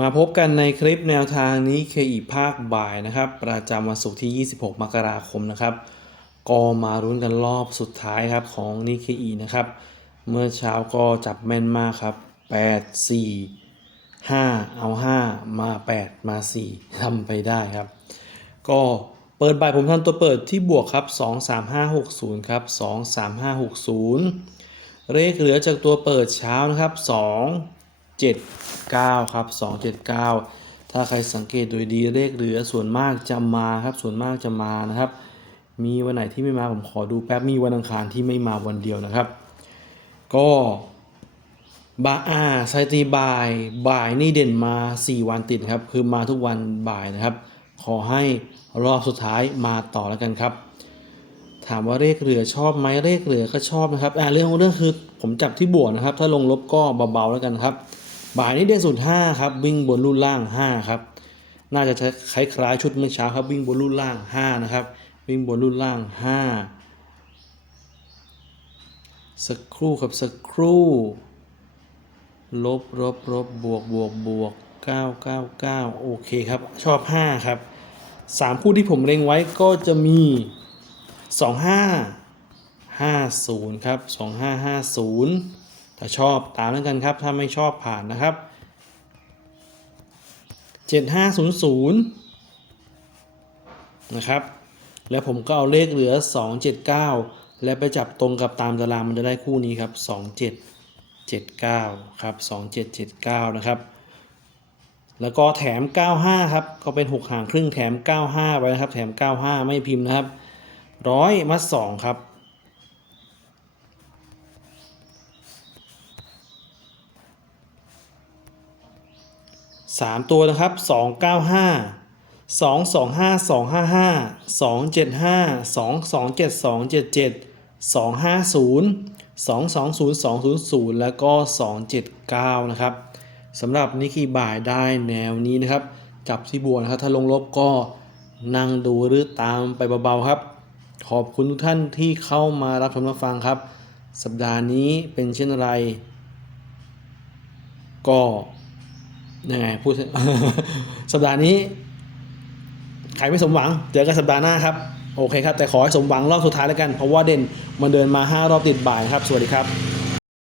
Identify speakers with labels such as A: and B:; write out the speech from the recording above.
A: มาพบกันในคลิปแนวทางนี้เคอีภาคบ่ายนะครับ ประจำวันศุกร์ที่ 26 มกราคมนะครับ ก็มารุ้นกันรอบสุดท้ายครับของนิเคอีนะครับ เมื่อเช้าก็จับแม่นมากครับ 8 4 5 เอา 5 มา 8 มา 4ทำไปได้ครับ ก็เปิดบ่ายผมทำตัวเปิดที่บวกครับ 2 3 5 6 0 ครับ 2 3 5 6 0 เลขเหลือจากตัวเปิดเช้านะครับ 2 7 9ครับ2 7 9 ถ้าใครสังเกตโดยดีเลขเหลือส่วนมากจะมาครับส่วนมากจะมานะครับ มีวันไหนที่ไม่มาผมขอดูแป๊บมีวันอังคารที่ไม่มาวันเดียวนะครับ ก็บาอาสถิติบ่ายบ่ายนี่เด่นมา 4 วันติดครับ คือมาทุกวันบ่ายนะครับ ขอให้รอบสุดท้ายมาต่อแล้วกันครับ ถามว่าเลขเหลือชอบไหมเลขเหลือก็ชอบนะครับอ่าเรื่องของเรื่องคือผมจับที่บวกนะครับ ถ้าลงลบก็เบาๆแล้วกันครับ บ่ายนี้เด่นสุด5ครับวิ่งบนรูดล่าง5ครับน่าจะคล้ายๆชุดเมื่อเช้าครับวิ่งบนรูดล่าง5นะครับวิ่งบนรูดล่าง 5 สักครู่ครับสักครู่ ลบลบลบบวกบวกบวก999 โอเคครับ ชอบ 5 ครับ 3 คู่ที่ผมเล็งไว้ก็จะมี 25 50 ครับ 2550 ถ้าชอบตามแล้วกันครับ ถ้าไม่ชอบผ่านนะครับ 7500 นะครับ แล้วผมก็เอาเลขเหลือ 279 และไปจับตรงกับตามตารางมันจะได้คู่นี้ครับ 2779 ครับ 2779 นะครับ แล้วก็แถม 95 ครับ ก็เป็น 6 หางครึ่งแถม 95 ไว้นะครับ แถม 95 ไม่พิมพ์นะครับร้อยมัด 2 ครับ สามตัวนะครับสองเก้าห้าสองสองห้าสองห้าห้าสองเจ็ดห้าสองสองเจ็ดสองเจ็ดเจ็ดสองห้าศูนย์สองสองศูนย์สองศูนย์ศูนย์แล้วก็สองเจ็ดเก้านะครับสำหรับนิคีบ่ายได้แนวนี้นะครับ จับที่บวกนะครับ ถ้าลงลบก็นั่งดูหรือตามไปเบาๆครับ ขอบคุณทุกท่านที่เข้ามารับชมรับฟังครับ สัปดาห์นี้เป็นเช่นไร ก็ ยังไงพูดสัปดาห์นี้ใครไม่สมหวัง เจอกันสัปดาห์หน้าครับ โอเคครับ แต่ขอให้สมหวังรอบสุดท้ายแล้วกัน เพราะว่าเด่นมันเดินมา 5 รอบติดบ่ายครับ สวัสดีครับ